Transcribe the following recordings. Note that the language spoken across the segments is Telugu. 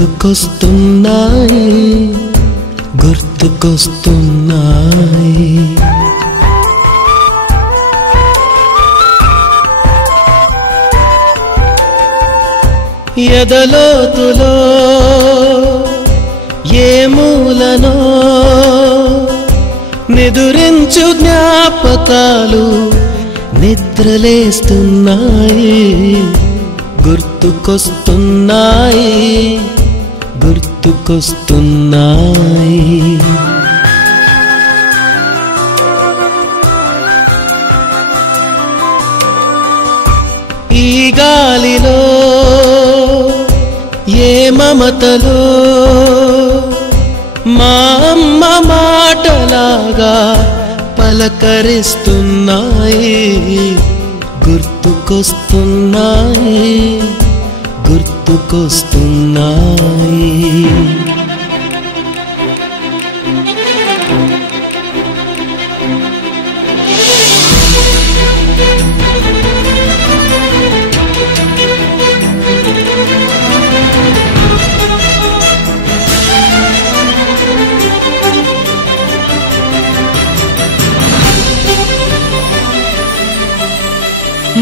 గుర్తుకొస్తున్నాయి గుర్తుకొస్తున్నాయి. ఎదలోతులో ఏ మూలనో నిదురించు జ్ఞాపకాలు నిద్రలేస్తున్నాయి గుర్తుకొస్తున్నాయి గుర్తుకొస్తున్నాయి. ఈ గాలిలో ఏ మమతలో మా అమ్మ మాటలాగా పలకరిస్తున్నాయి గుర్తుకొస్తున్నాయి గుర్తుకొస్తున్నాయి.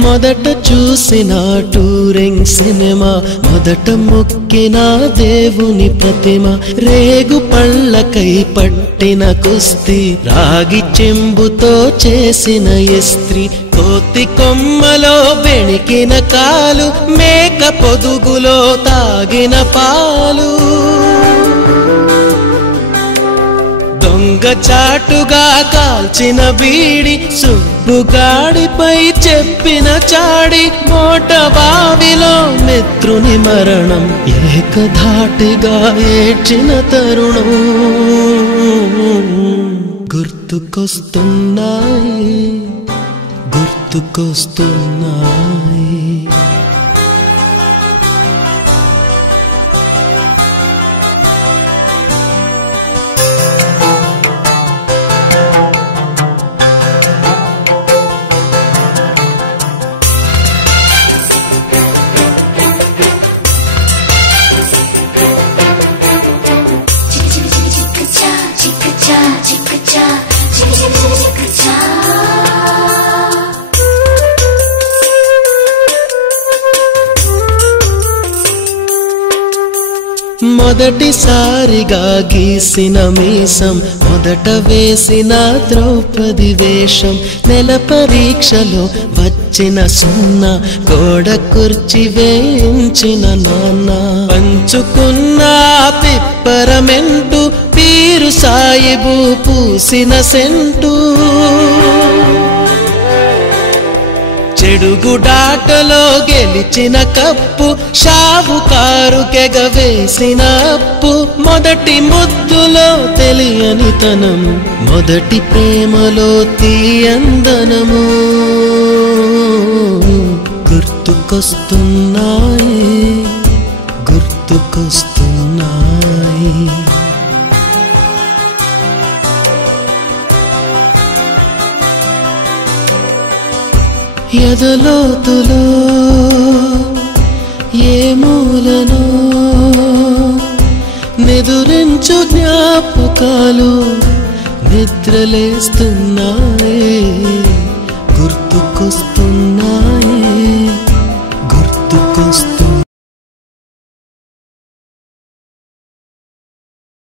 మొదట చూసిన టూరింగ్ సినిమా, మొదట మొక్కిన దేవుని ప్రతిమ, రేగు పళ్ళకై పట్టిన కుస్తీ, రాగి చెంబుతో చేసిన ఇస్త్రీ, కోతి కొమ్మలో బెణికిన కాలు, మేక పొదుగులో తాగిన పాలు, దొంగ చాటుగా కాల్చిన బీడి, సుబ్బుగాడిపై చెప్పిన చాడి, మోట బావిలో మిత్రుని మరణం, ఏకధాటిగా ఏడ్చిన తరుణం గుర్తుకొస్తున్నాయి గుర్తుకొస్తున్నాయి. మొదటిసారిగా గీసిన మీసం, మొదట వేసిన ద్రౌపది వేషం, నెల పరీక్షలో వచ్చిన సున్నా, గోడ కుర్చీ వేయించిన నాన్న, పంచుకున్న పిప్పరమెంటు, పీరు సాయిబు పూసిన సెంటు, చెడుగుడాటలో గెలిచిన కప్పు, షావుకారు కెగవేసిన అప్పు, మొదటి ముద్దులో తెలియని తనం, మొదటి ప్రేమలో తీయందనము గుర్తుకొస్తున్నాయి గుర్తుకొస్తున్నాయి. ఎదలోతులో ఏ మూలనో నిదురించు జ్ఞాపకాలు నిద్రలేస్తున్నాయి గుర్తుకొస్తున్నాయి